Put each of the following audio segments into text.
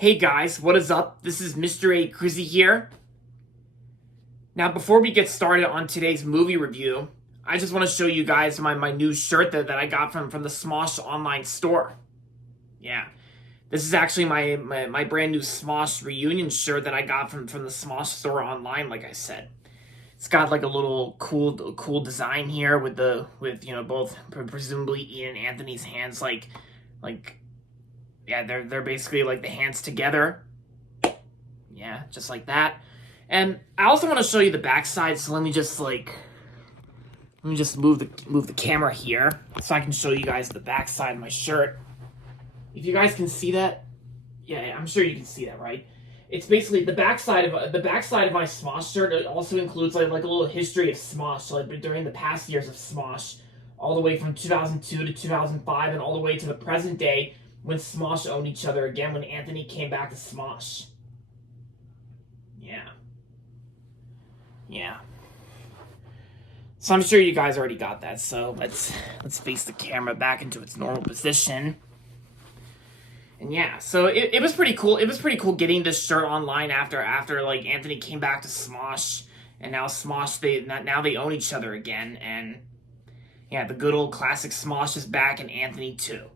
Hey guys, what is up? This is Mr. A. Crizzy here. Now, before we get started on today's movie review, I just want to show you guys my new shirt that I got from the Smosh online store. Yeah, this is actually my brand new Smosh reunion shirt that I got from the Smosh store online, like I said. It's got like a little cool design here with both presumably Ian and Anthony's hands like yeah, they're basically like the hands together. Yeah, just like that. And I also want to show you the backside, so let me just move the camera here so I can show you guys the backside of my shirt. If you guys can see that, yeah, I'm sure you can see that, right? It's basically the backside of my Smosh shirt. It also includes like a little history of Smosh, like during the past years of Smosh, all the way from 2002 to 2005, and all the way to the present day when Smosh owned each other again, when Anthony came back to Smosh. Yeah. So I'm sure you guys already got that. So let's face the camera back into its normal position. And yeah, so it was pretty cool. It was pretty cool getting this shirt online after like Anthony came back to Smosh, and now Smosh they own each other again, and yeah, the good old classic Smosh is back, and Anthony too.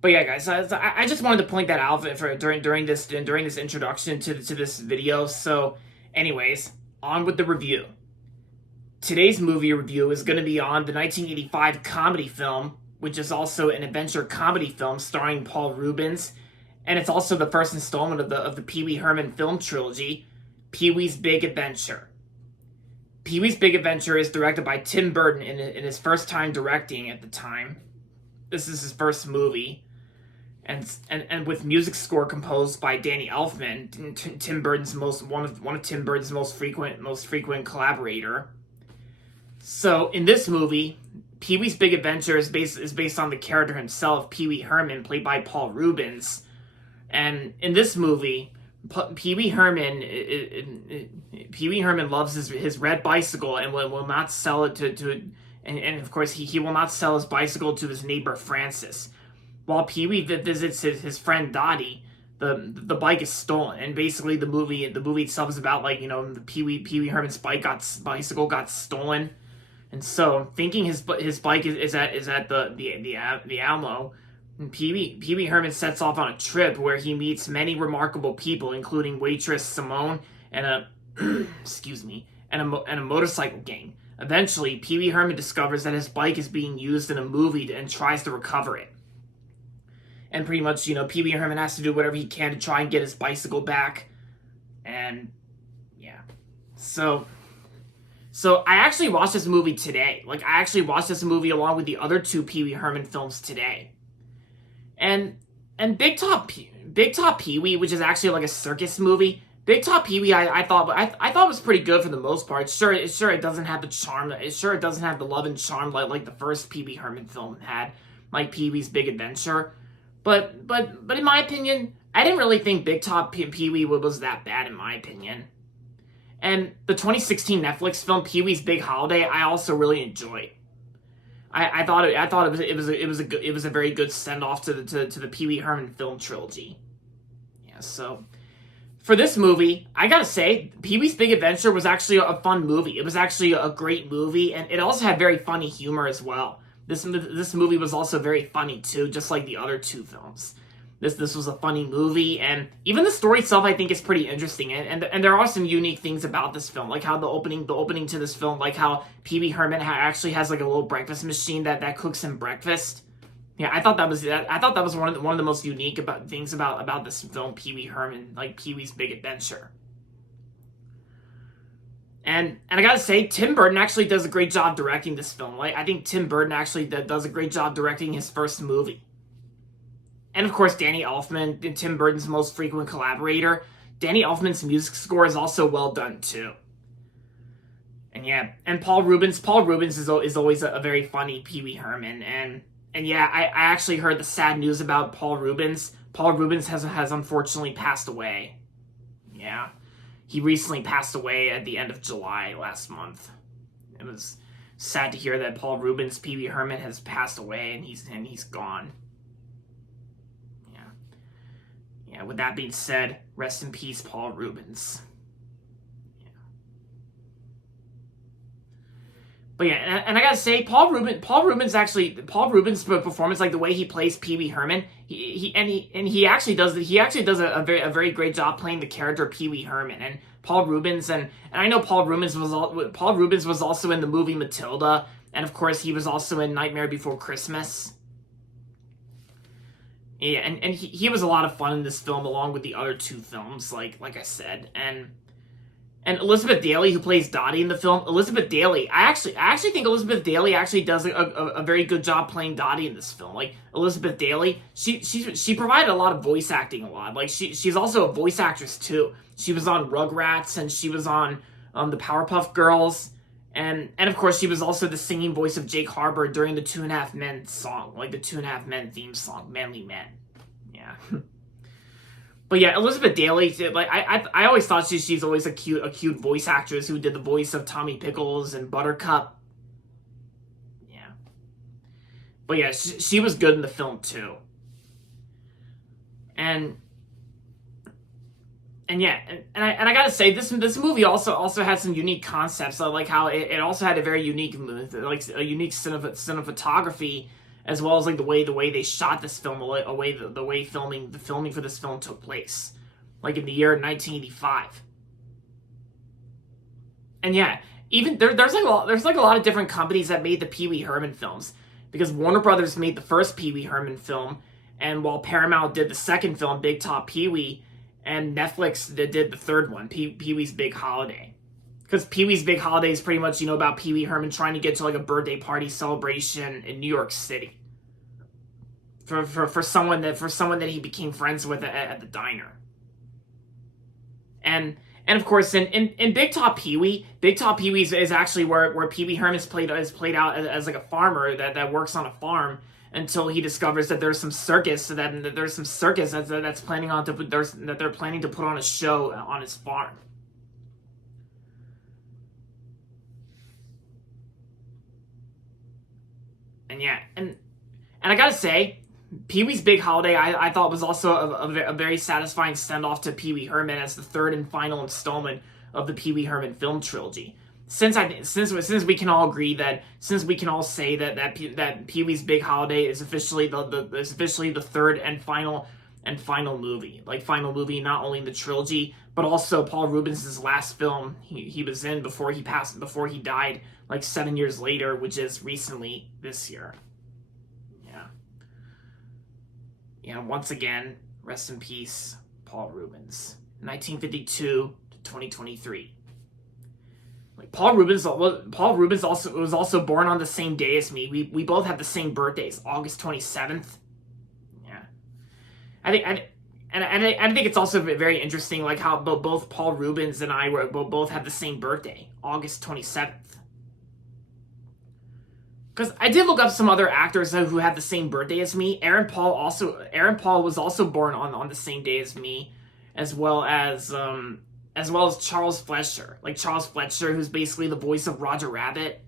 But yeah, guys, I just wanted to point that out during this introduction to this video. So, anyways, on with the review. Today's movie review is going to be on the 1985 comedy film, which is also an adventure comedy film starring Paul Reubens, and it's also the first installment of the Pee Wee Herman film trilogy, Pee Wee's Big Adventure. Pee Wee's Big Adventure is directed by Tim Burton in his first time directing at the time. This is his first movie. And with music score composed by Danny Elfman, Tim Burton's one of Tim Burton's most frequent collaborator. So in this movie, Pee Wee's Big Adventure is based on the character himself, Pee Wee Herman, played by Paul Reubens. And in this movie, Pee Wee Herman loves his red bicycle and will not sell it and of course he will not sell his bicycle to his neighbor Francis. While Pee Wee visits his friend Dottie, the bike is stolen, and basically the movie itself is about Pee Wee Herman's bicycle got stolen, and so thinking his bike is at the Alamo, Pee Wee Herman sets off on a trip where he meets many remarkable people, including waitress Simone and a and a motorcycle gang. Eventually, Pee Wee Herman discovers that his bike is being used in a movie and tries to recover it. And pretty much, Pee Wee Herman has to do whatever he can to try and get his bicycle back. And, yeah. So I actually watched this movie today. I actually watched this movie along with the other two Pee Wee Herman films today. And Big Top Pee Wee, which is actually like a circus movie, Big Top Pee Wee, I thought was pretty good for the most part. Sure, it doesn't have the charm. Sure, it doesn't have the love and charm like the first Pee Wee Herman film had, like Pee Wee's Big Adventure. But in my opinion, I didn't really think Big Top Pee Wee was that bad in my opinion. And the 2016 Netflix film Pee Wee's Big Holiday, I also really enjoyed. I thought it was a very good send off to the Pee Wee Herman film trilogy. Yeah, so for this movie, I gotta say, Pee Wee's Big Adventure was actually a fun movie. It was actually a great movie, and it also had very funny humor as well. This movie was also very funny too, just like the other two films. This was a funny movie, and even the story itself I think is pretty interesting. And there are some unique things about this film, like how the opening to this film, like how Pee Wee Herman actually has like a little breakfast machine that cooks him breakfast. Yeah, I thought that was one of the most unique things about this film, Pee Wee Herman, like Pee Wee's Big Adventure. And I gotta say, Tim Burton actually does a great job directing this film. I think Tim Burton actually does a great job directing his first movie. And of course, Danny Elfman, Tim Burton's most frequent collaborator. Danny Elfman's music score is also well done too. And yeah, and Paul Reubens is always a very funny Pee Wee Herman. And yeah, I actually heard the sad news about Paul Reubens. Paul Reubens has unfortunately passed away. Yeah. He recently passed away at the end of July last month. It was sad to hear that Paul Reubens, Pee Wee Herman, has passed away and he's gone. Yeah, with that being said, rest in peace, Paul Reubens. But yeah, and I gotta say, Paul Reubens' performance, like the way he plays Pee Wee Herman, he actually does a very great job playing the character Pee Wee Herman. And Paul Reubens, and I know Paul Reubens was also in the movie Matilda, and of course he was also in Nightmare Before Christmas. Yeah, and he was a lot of fun in this film, along with the other two films, like I said. And Elizabeth Daily, who plays Dottie in the film, Elizabeth Daily, I actually think Elizabeth Daily actually does a very good job playing Dottie in this film. Like, Elizabeth Daily, she provided a lot of voice acting a lot. Like, she's also a voice actress too. She was on Rugrats, and she was on the Powerpuff Girls, and of course she was also the singing voice of Jake Harbour during the 2.5 Men song, like the 2.5 Men theme song, Manly Men. Yeah. But yeah, Elizabeth Daily, like I always thought she's always a cute voice actress who did the voice of Tommy Pickles and Buttercup. Yeah. But yeah, she was good in the film too. And yeah, and I gotta say, this movie also had some unique concepts. So like how it also had a very unique cinematography, as well as like the way they shot this film, the way filming for this film took place, like in the year 1985. And yeah, even there's like a lot of different companies that made the Pee Wee Herman films, because Warner Brothers made the first Pee Wee Herman film, and while Paramount did the second film, Big Top Pee Wee, and Netflix did the third one, Pee Wee's Big Holiday. Because Pee Wee's Big Holiday is pretty much, about Pee Wee Herman trying to get to like a birthday party celebration in New York City for someone that he became friends with at the diner. And of course in Big Top Pee Wee is actually where Pee Wee Herman is played out as like a farmer that works on a farm until he discovers that there's some circus that's planning to put on a show on his farm. And yeah, and I gotta say, Pee Wee's Big Holiday I thought was also a very satisfying send-off to Pee Wee Herman as the third and final installment of the Pee Wee Herman film trilogy. Since we can all agree since we can all say that Pee Wee's Big Holiday is officially the third and final movie, not only in the trilogy, but also Paul Reubens' last film he was in before he died like 7 years later, which is recently this year. Yeah, once again, rest in peace, Paul Reubens. 1952 to 2023. Like Paul Reubens was also born on the same day as me. We both have the same birthdays, August 27th. Yeah, I think it's also very interesting, like how both Paul Reubens and I both have the same birthday, August 27th. Because I did look up some other actors who had the same birthday as me. Aaron Paul was also born on the same day as me, as well as Charles Fletcher. Like Charles Fletcher, who's basically the voice of Roger Rabbit.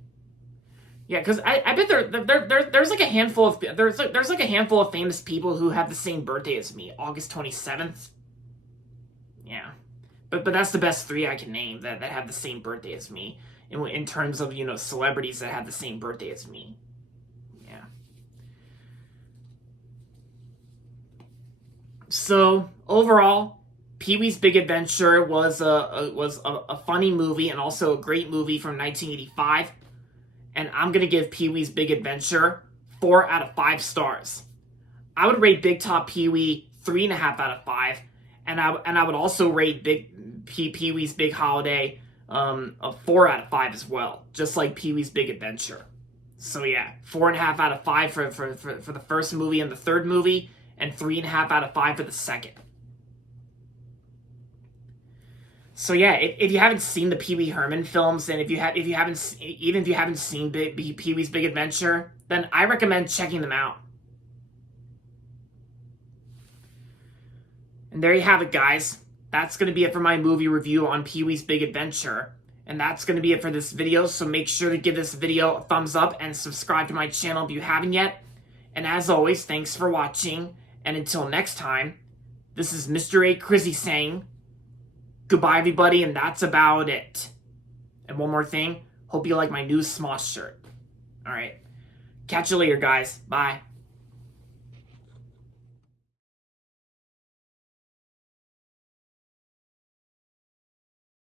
Yeah, because I bet there's like a handful of famous people who have the same birthday as me, August 27th. Yeah, but that's the best three I can name that have the same birthday as me. In terms of, celebrities that have the same birthday as me. Yeah. So, overall, Pee-wee's Big Adventure was a funny movie and also a great movie from 1985. And I'm going to give Pee-wee's Big Adventure 4 out of 5 stars. I would rate Big Top Pee-wee 3.5 out of 5. And I would also rate Pee-wee's Big Holiday a 4 out of 5 as well, just like Pee-wee's Big Adventure. So yeah, 4.5 out of 5 for the first movie and the third movie, and 3.5 out of 5 for the second. So yeah, if you haven't seen the Pee Wee Herman films, and if you haven't seen Pee-wee's Big Adventure, then I recommend checking them out. And there you have it, guys. That's going to be it for my movie review on Pee-wee's Big Adventure. And that's going to be it for this video, so make sure to give this video a thumbs up and subscribe to my channel if you haven't yet. And as always, thanks for watching, and until next time, This is Mr. A. Crizzy saying goodbye, everybody, and that's about it. And one more thing, hope you like my new Smosh shirt. Alright. Catch you later, guys. Bye.